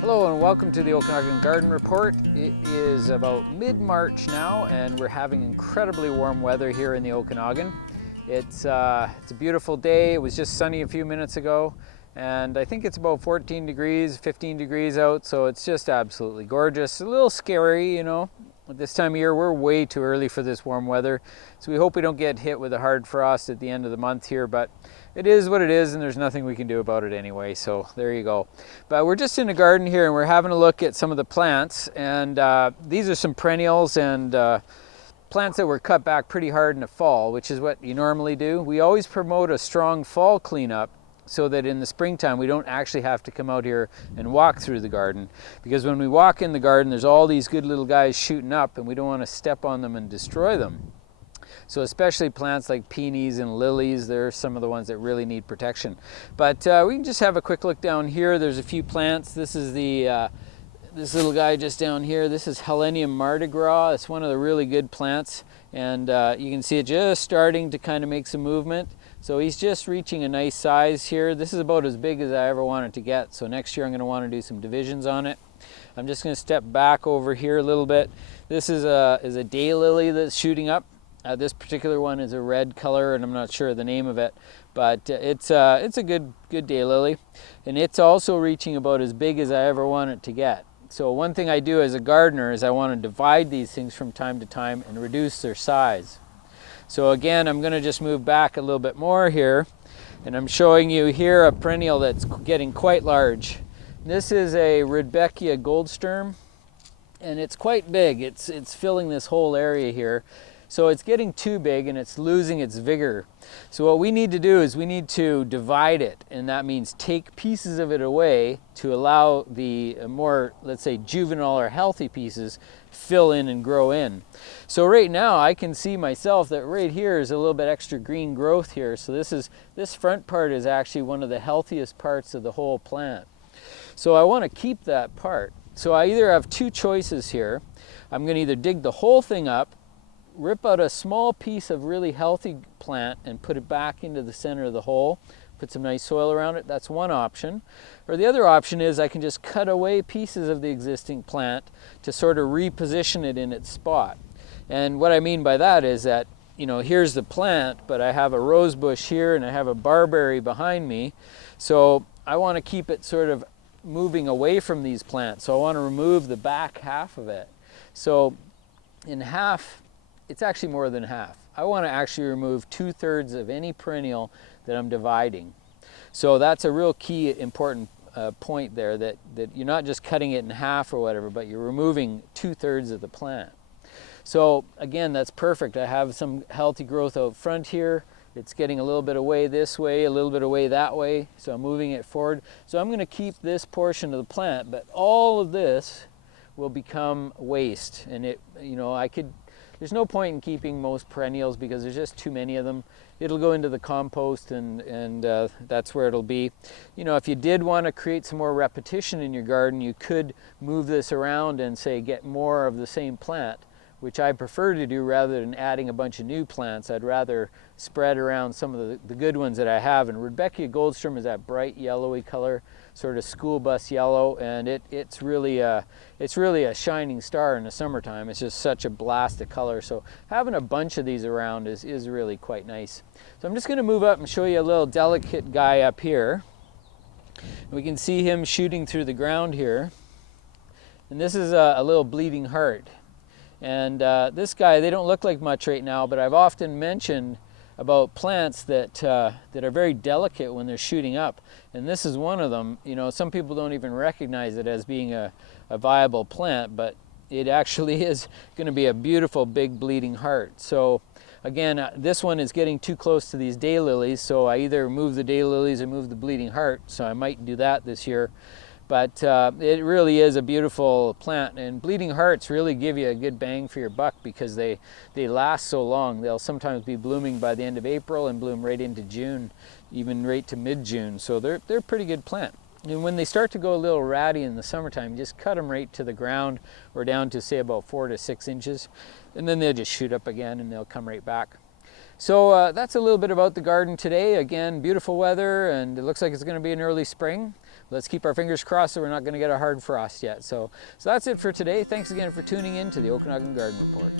Hello and welcome to the Okanagan Garden Report. It is about mid-March now and we're having incredibly warm weather here in the Okanagan. It's a beautiful day. It was just sunny a few minutes ago and I think it's about 14 degrees, 15 degrees out, so it's just absolutely gorgeous. A little scary, you know. At this time of year, we're way too early for this warm weather, so we hope we don't get hit with a hard frost at the end of the month here, but it is what it is and there's nothing we can do about it anyway, so there you go. But we're just in the garden here and we're having a look at some of the plants, and these are some perennials and plants that were cut back pretty hard in the fall, which is what you normally do. We always promote a strong fall cleanup so that in the springtime we don't actually have to come out here and walk through the garden, because when we walk in the garden there's all these good little guys shooting up and we don't want to step on them and destroy them. So especially plants like peonies and lilies, they're some of the ones that really need protection. But we can just have a quick look down here. There's a few plants. This is this little guy just down here. This is Helenium Mardi Gras. It's one of the really good plants, and you can see it just starting to kind of make some movement. So he's just reaching a nice size here. This is about as big as I ever wanted to get. So next year I'm going to want to do some divisions on it. I'm just going to step back over here a little bit. This is a daylily that's shooting up. This particular one is a red color, and I'm not sure the name of it, but it's a good daylily, and it's also reaching about as big as I ever want it to get. So one thing I do as a gardener is I want to divide these things from time to time and reduce their size. So again, I'm going to just move back a little bit more here, and I'm showing you here a perennial that's getting quite large. This is a Rudbeckia goldsturm, and it's quite big. It's filling this whole area here. So it's getting too big and it's losing its vigor. So what we need to do is we need to divide it, and that means take pieces of it away to allow the more, let's say, juvenile or healthy pieces fill in and grow in. So right now I can see myself that right here is a little bit extra green growth here. So this front part is actually one of the healthiest parts of the whole plant. So I want to keep that part. So I either have two choices here. I'm going to either dig the whole thing up, rip out a small piece of really healthy plant and put it back into the center of the hole, put some nice soil around it. That's one option. Or the other option is I can just cut away pieces of the existing plant to sort of reposition it in its spot. And what I mean by that is that, you know, here's the plant, but I have a rose bush here and I have a barberry behind me. So I want to keep it sort of moving away from these plants. So I want to remove the back half of it. So in half, it's actually more than half. I want to actually remove 2/3 of any perennial that I'm dividing. So that's a real key important point there, that you're not just cutting it in half or whatever, but you're removing 2/3 of the plant. So again, that's perfect. I have some healthy growth out front here. It's getting a little bit away this way, a little bit away that way, so I'm moving it forward. So I'm going to keep this portion of the plant, but all of this will become waste. And it, you know, there's no point in keeping most perennials because there's just too many of them. It'll go into the compost and that's where it'll be. You know, if you did want to create some more repetition in your garden, you could move this around and say get more of the same plant, which I prefer to do rather than adding a bunch of new plants. I'd rather spread around some of the good ones that I have. And Rudbeckia goldsturm is that bright yellowy color, sort of school bus yellow, and it's really a shining star in the summertime. It's just such a blast of color. So having a bunch of these around is really quite nice. So I'm just going to move up and show you a little delicate guy up here. We can see him shooting through the ground here. And this is a little bleeding heart. And this guy, they don't look like much right now, but I've often mentioned about plants that are very delicate when they're shooting up. And this is one of them. You know, some people don't even recognize it as being a viable plant, but it actually is going to be a beautiful big bleeding heart. So again, this one is getting too close to these daylilies, so I either move the daylilies or move the bleeding heart. So I might do that this year. But it really is a beautiful plant, and bleeding hearts really give you a good bang for your buck because they last so long. They'll sometimes be blooming by the end of April and bloom right into June, even right to mid-June. So they're a pretty good plant. And when they start to go a little ratty in the summertime, just cut them right to the ground or down to say about 4 to 6 inches, and then they'll just shoot up again and they'll come right back. So that's a little bit about the garden today. Again, beautiful weather, and it looks like it's going to be an early spring. let's keep our fingers crossed that we're not going to get a hard frost yet. So that's it for today. Thanks again for tuning in to the Okanagan Garden Report.